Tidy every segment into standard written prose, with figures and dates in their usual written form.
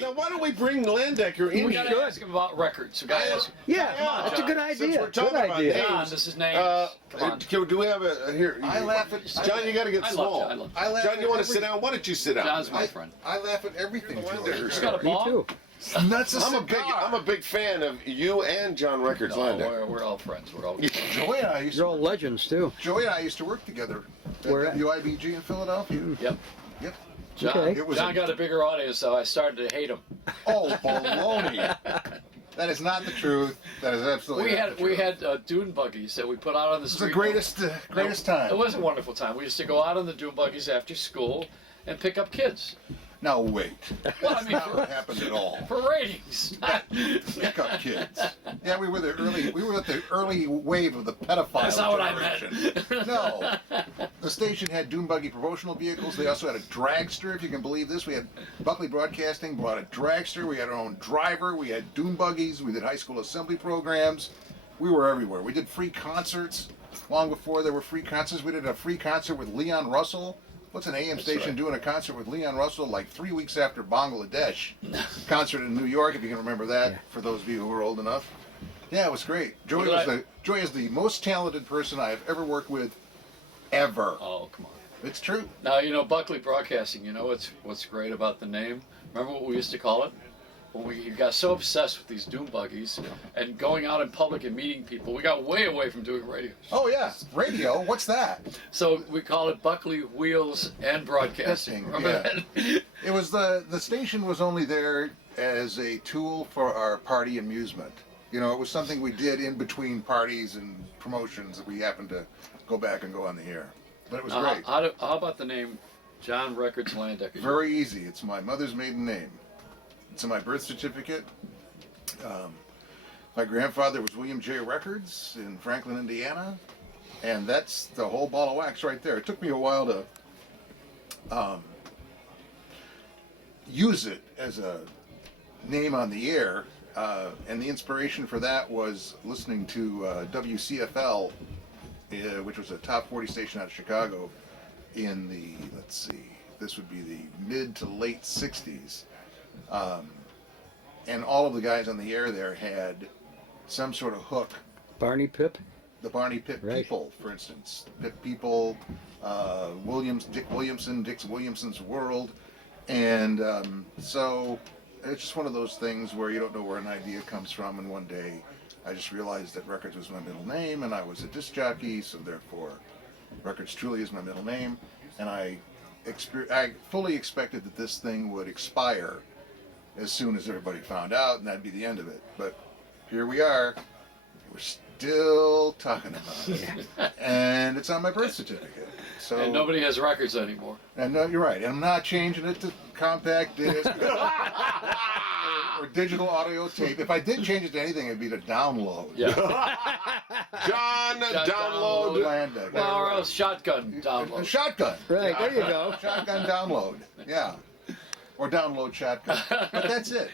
Now, why don't we bring Landecker in? We gotta ask him about records. We gotta ask him. Yeah, on, that's a good Since idea. we're talking Good about idea. names, John, this is names. Come on. Do we have a here? I laugh at John. You got to get I small. love John. I love John. John, you want to sit down? Why don't you sit down? John's my friend. I laugh at everything. He's got a Me ball. too. That's a I'm a big fan of you and John Records No, Landecker. we're all friends. We're all. Joey and I used You're to all legends too. Joey and I used to work together at Where at? WIBG in Philadelphia. Yep. Yep. John, Okay. It was John a- got a bigger audience, so I started to hate him. Oh, baloney! That is not the truth. That is absolutely. not the We truth. had dune buggies that we put out on the It's street. the greatest It time. was a wonderful time. We used to go out on the dune buggies after school and pick up kids. Now wait. Well, I That's mean, not what happened at all. for ratings. Pick up kids. Yeah, we were at the early wave of the pedophile That's not what I generation. meant. No. The station had dune buggy promotional vehicles. They also had a dragster, if you can believe this. We had Buckley Broadcasting brought a dragster. We had our own driver. We had dune buggies. We did high school assembly programs. We were everywhere. We did free concerts. Long before there were free concerts, we did a free concert with Leon Russell. What's an AM station right. doing a concert with Leon Russell like 3 weeks after Bangladesh concert in New York, if you can remember that, for those of you who are old enough. Yeah, it was great. Joey is the most talented person I have ever worked with, ever. Oh, come on. It's true. Now, you know, Buckley Broadcasting, you know what's great about the name? Remember what we used to call it? When we got so obsessed with these dune buggies and going out in public and meeting people, we got way away from doing radio. Oh yeah, radio. What's that? So we call it Buckley Wheels and Broadcasting. Remember Yeah. that? It was the station was only there as a tool for our party amusement. You know, it was something we did in between parties and promotions that we happened to go back and go on the air. But it was great. How about the name John Records Landecker? Very easy. It's my mother's maiden name. It's in my birth certificate. My grandfather was William J. Records in Franklin, Indiana, and that's the whole ball of wax right there. It took me a while to use it as a name on the air, and the inspiration for that was listening to WCFL, which was a top 40 station out of Chicago in the, let's see, this would be the mid to late 60s. And all of the guys on the air there had some sort of hook. Barney Pip. The Barney Pip Right. People, for instance. Pip People, Dick Williamson, Dick Williamson's World. And so it's just one of those things where you don't know where an idea comes from. And one day I just realized that Records was my middle name and I was a disc jockey, so therefore Records truly is my middle name. And I fully expected that this thing would expire as soon as everybody found out, and that'd be the end of it. But here we are. We're still talking about it. And it's on my birth certificate. So, And nobody has records anymore. and no, you're right. I'm not changing it to compact disc or digital audio tape. If I did change it to anything, it'd be to download. Yeah. John, download. Landecker. Well, or else shotgun A download. shotgun. Right, there you go. Shotgun download. Yeah. Or download shotgun. But that's it.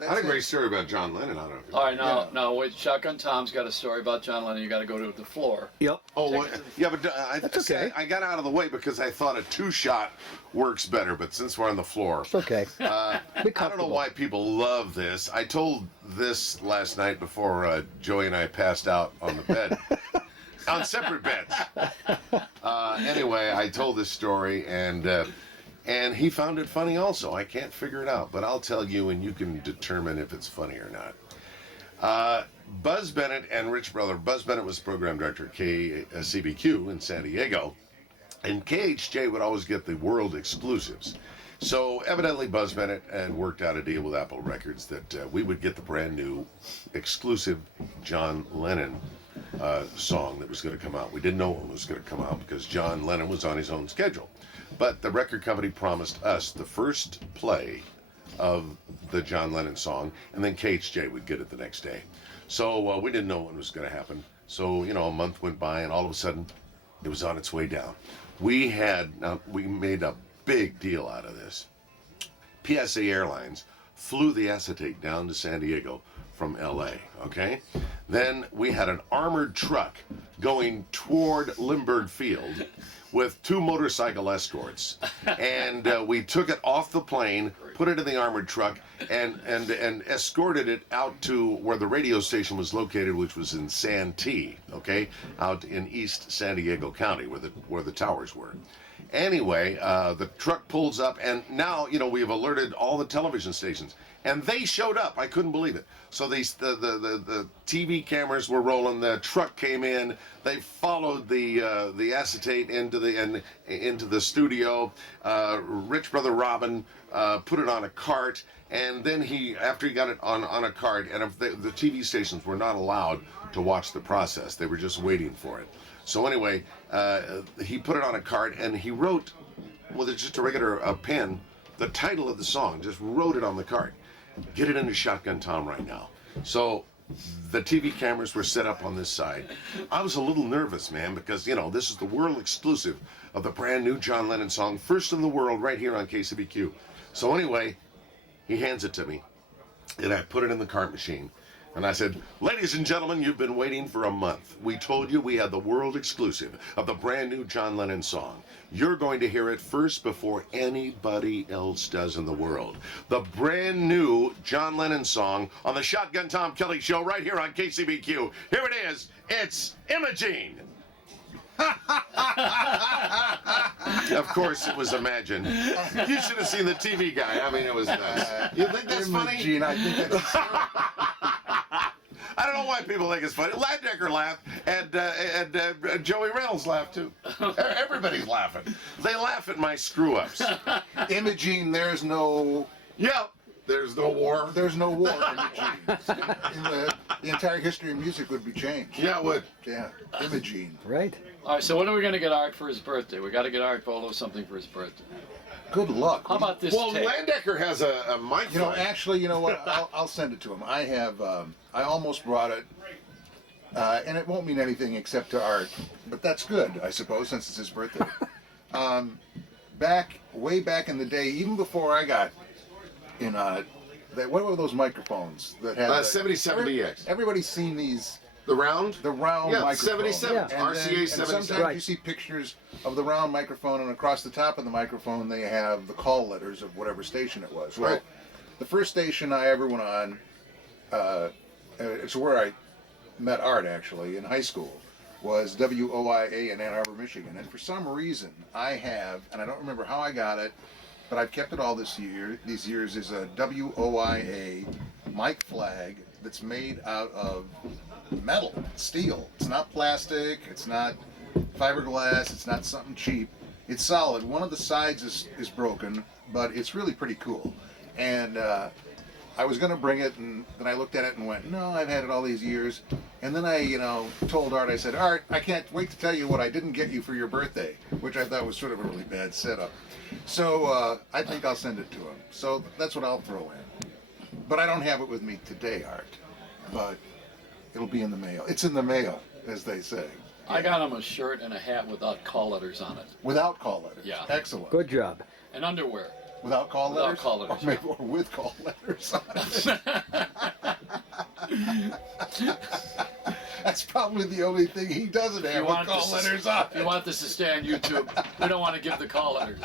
I had a great story about John Lennon. I don't know. If you All right, Yeah. now wait. Shotgun Tom's got a story about John Lennon. You got to go to the floor. Yep. Oh, well, yeah, but That's okay. I got out of the way because I thought a two-shot works better. But since we're on the floor, It's okay. I don't know comfortable. why people love this. I told this last night before Joey and I passed out on the bed, on separate beds. Anyway, I told this story, and he found it funny also. I can't figure it out, but I'll tell you, and you can determine if it's funny or not. Buzz Bennett and Rich Brother. Buzz Bennett was program director at CBQ in San Diego, and KHJ would always get the world exclusives. So evidently Buzz Bennett had worked out a deal with Apple Records that we would get the brand new exclusive John Lennon song that was going to come out. We didn't know when it was going to come out because John Lennon was on his own schedule. But the record company promised us the first play of the John Lennon song, and then KHJ would get it the next day. So we didn't know when it was going to happen. So, you know, a month went by, and all of a sudden, it was on its way down. We made a big deal out of this. PSA Airlines flew the acetate down to San Diego from LA, okay? Then we had an armored truck going toward Lindbergh Field with 2 motorcycle escorts. And we took it off the plane, put it in the armored truck, and escorted it out to where the radio station was located, which was in Santee, okay, out in East San Diego County, where the towers were. Anyway, the truck pulls up, and now, you know, we have alerted all the television stations, and they showed up. I couldn't believe it. So the TV cameras were rolling. The truck came in. They followed the acetate into the studio. Rich Brother Robin put it on a cart, and then after he got it on a cart, and if the TV stations were not allowed to watch the process. They were just waiting for it. So anyway, he put it on a cart, and he wrote with just a regular pen the title of the song. Just wrote it on the cart. Get it into Shotgun Tom right now. So the TV cameras were set up on this side. I was a little nervous, man, because, you know, this is the world exclusive of the brand new John Lennon song, first in the world, right here on KCBQ. So anyway, he hands it to me, and I put it in the cart machine. And I said, ladies and gentlemen, you've been waiting for a month. We told you we had the world exclusive of the brand new John Lennon song. You're going to hear it first before anybody else does in the world. The brand new John Lennon song on the Shotgun Tom Kelly Show right here on KCBQ. Here it is. It's Imogene. Of course, it was Imagine. You should have seen the TV guy. I mean, it was nuts. You think that's funny? Imogene, I think that's I don't know why people think it's funny. Landecker laughed, and Joey Reynolds laughed too. Everybody's laughing. They laugh at my screw-ups. Imogene, there's no There's no war. There's no war, Imogene. The entire history of music would be changed. Yeah, it would. Yeah, Imogene. Right. All right, so when are we going to get Art for his birthday? We got to get Art Vuolo something for his birthday. Good luck. How about this Well, tape? Landecker has a mic. You know, actually, you know what? I'll send it to him. I have. I almost brought it, and it won't mean anything except to Art, but that's good, I suppose, since it's his birthday. Way back in the day, even before I got in, what were those microphones that had 77DX. Everybody's seen these. The round? The round microphone. 77. Yeah. And RCA then, 77. and sometimes you see pictures of the round microphone, and across the top of the microphone they have the call letters of whatever station it was. Well, Right. the first station I ever went on, it's where I met Art actually in high school, was WOIA in Ann Arbor, Michigan. And for some reason I have, and I don't remember how I got it, but I've kept it all these years, is a WOIA mic flag that's made out of metal, steel. It's not plastic, it's not fiberglass, it's not something cheap. It's solid. One of the sides is broken, but it's really pretty cool. And I was going to bring it, and then I looked at it and went, no, I've had it all these years. And then I, told Art, I said, Art, I can't wait to tell you what I didn't get you for your birthday, which I thought was sort of a really bad setup. So I think I'll send it to him. So that's what I'll throw in. But I don't have it with me today, Art. But it'll be in the mail. It's in the mail, as they say. I got him a shirt and a hat without call letters on it. Without call letters. Yeah. Excellent. Good job. And underwear. Without call Without letters? call letters, Or, maybe, or with call letters on it. That's probably the only thing he doesn't have with call letters on If you want this to stay on YouTube, we don't want to give the call letters.